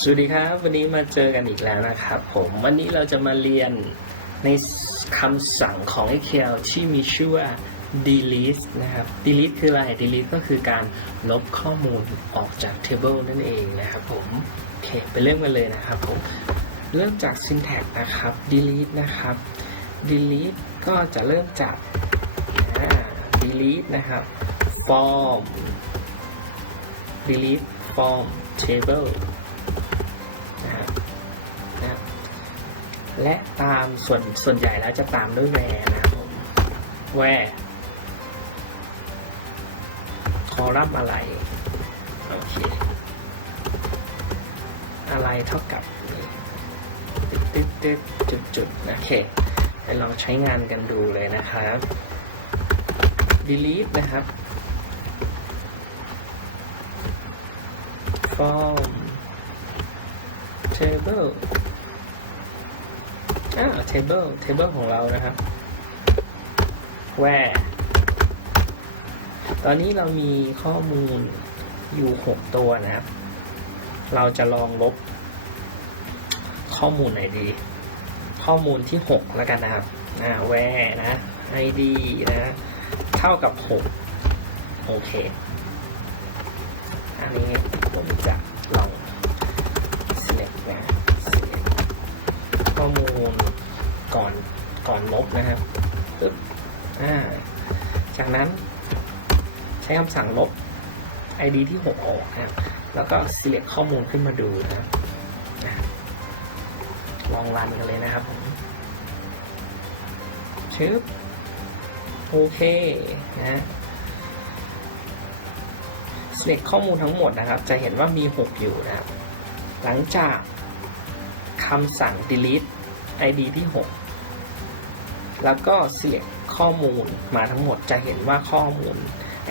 สวัสดีครับ วันนี้มาเจอกันอีกแล้วนะครับผมวันนี้เราจะมาเรียนในคำสั่งของ Excel ที่มีชื่อว่า delete นะครับ delete คืออะไร delete ก็คือการลบข้อมูลออกจาก table นั่นเองนะครับผมโอเคไปเริ่มกันเลยนะครับผมเริ่มจาก syntax นะครับ delete นะครับ delete ก็จะเริ่มจาก delete นะครับ form delete form table และตามส่วนส่วนใหญ่แล้วจะตามด้วย where นะครับผม where คอลัมน์อะไร โอเค อะไรเท่ากับตึ๊ดตึ๊ดตึ๊ดจุดจุดๆโอเคไปลองใช้งานกันดูเลยนะครับ delete นะครับ form table อ่า table table ของเรานะครับ where ตอนนี้เรามีข้อมูลอยู่ 6 ตัวนะครับ เราจะลองลบ ข้อมูลไหนดี ข้อมูลที่ 6 แล้วกันนะครับอ่า where นะ id นะ เท่ากับ 6 โอเค อันนี้ผมจะ ก่อนลบนะครับปึ๊บอ่าจากนั้นใช้คำสั่งลบ ID ที่ 6 ออกนะครับ แล้วก็ select ข้อมูลขึ้นมาดูนะลองรันกันเลยนะครับผมชึบโอเคนะ select ข้อมูลทั้งหมดนะครับ จะเห็นว่ามี 6 อยู่นะครับ หลังจากคำสั่ง delete id ที่ 6 แล้วก็ select ข้อมูลมาทั้งหมดจะเห็นว่าข้อมูล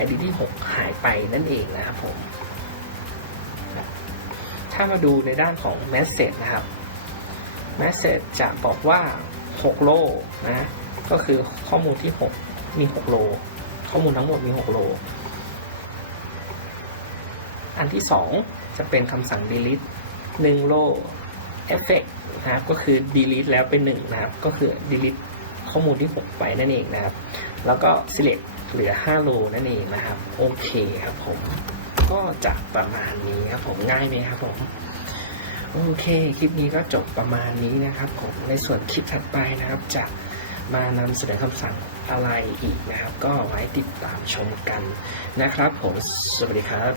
id ที่ 6 หายไปนั่นเองนะครับผม ถ้ามาดูในด้านของ message นะครับ message จะบอกว่า 6 โลนะ ก็คือข้อมูลที่ 6 มี 6 โล ข้อมูลทั้งหมดมี 6 โล อันที่ 2 จะเป็นคำสั่ง delete 1 row effect นะครับ ก็คือ delete แล้วเป็น 1 นะครับ ก็คือ delete ข้อมูลที่6ไปนั่นเองนะครับ แล้วก็ select เหลือ5 row นั่นเองนะครับ โอเคครับผม ก็จะประมาณนี้ครับผม ง่ายไหมครับผม โอเค คลิปนี้ก็จบประมาณนี้นะครับผม ในส่วนคลิปถัดไปนะครับ จะมานำเสนอคำสั่งอะไรอีกนะครับ ก็ไว้ติดตามชมกันนะครับผม สวัสดีครับ